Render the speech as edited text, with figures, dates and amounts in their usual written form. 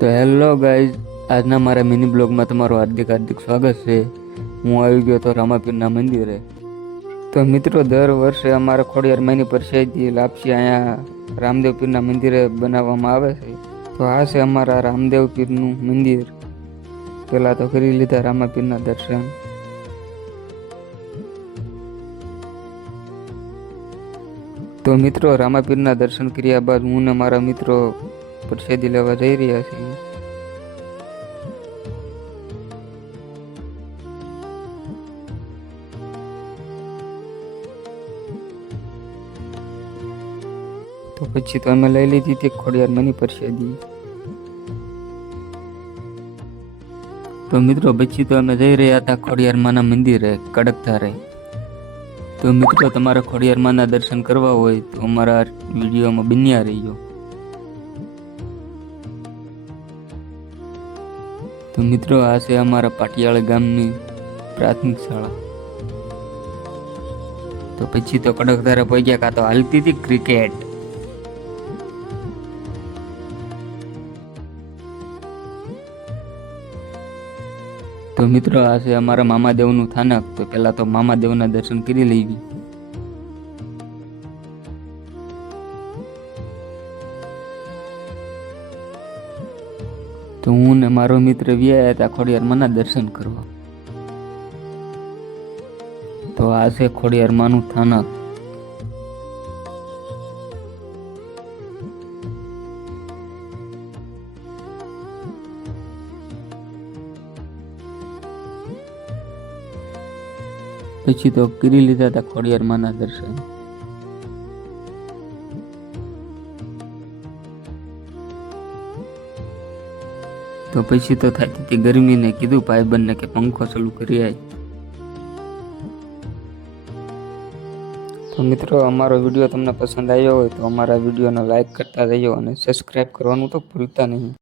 તો hello guys, આજના મારા મિની બ્લોગમાં તમારું હાર્દિક સ્વાગત છે। હું આવી ગયો તો રામાપીરના મંદિરે। તો મિત્રો, દર વર્ષે અમારા ખોડિયાર માની પ્રસાદી લાપસી અહીંયા રામદેવ પીરના મંદિરે બનાવવામાં આવે છે। તો આ છે અમારા રામદેવ પીરનું મંદિર। પહેલાં તો કરી લીધા રામાપીરના દર્શન। તો મિત્રો, રામાપીરના દર્શન કર્યા બાદ હું ને મારા મિત્રો પ્રસાદી લેવા જઈ રહ્યા છીએ। તો પછી તો અમે લઈ લીધી હતી ખોડિયાર માની પ્રસાદી। તો મિત્રો, પછી તો અમે જઈ રહ્યા હતા ખોડિયાર માના મંદિરે કડકધારે। તો મિત્રો, તમારે ખોડિયાર માના દર્શન કરવા હોય તો અમારા વિડીયોમાં બન્યા રહીજો। તો મિત્રો, આ છે અમારા પાટિયાળ ગામની પ્રાથમિક શાળા। તો પછી તો કડકધારે પહોંચ્યા કાં તો હાલતી હતી ક્રિકેટ। તો મિત્રો, આ છે અમારા મામાદેવનું સ્થાનક। તો પહેલા તો મામાદેવના દર્શન કરી લેવી। તો હું ને મારો મિત્ર વ્યાયા હતા ખોડિયાર માના દર્શન કરવા। તો આ છે ખોડિયાર માનું સ્થાનક। પછી તો કરી લીધા હતા ખોડિયાર માના દર્શન। તો પછી તો થતી હતી ગરમીને કીધું ભાઈબંધને કે પંખો ચાલુ કરી આય। તો મિત્રો, અમારો વિડીયો તમને પસંદ આવ્યો હોય તો અમારા વિડીયોને લાઈક કરતા જજો અને સબસ્ક્રાઈબ કરવાનું તો ભૂલતા નહીં।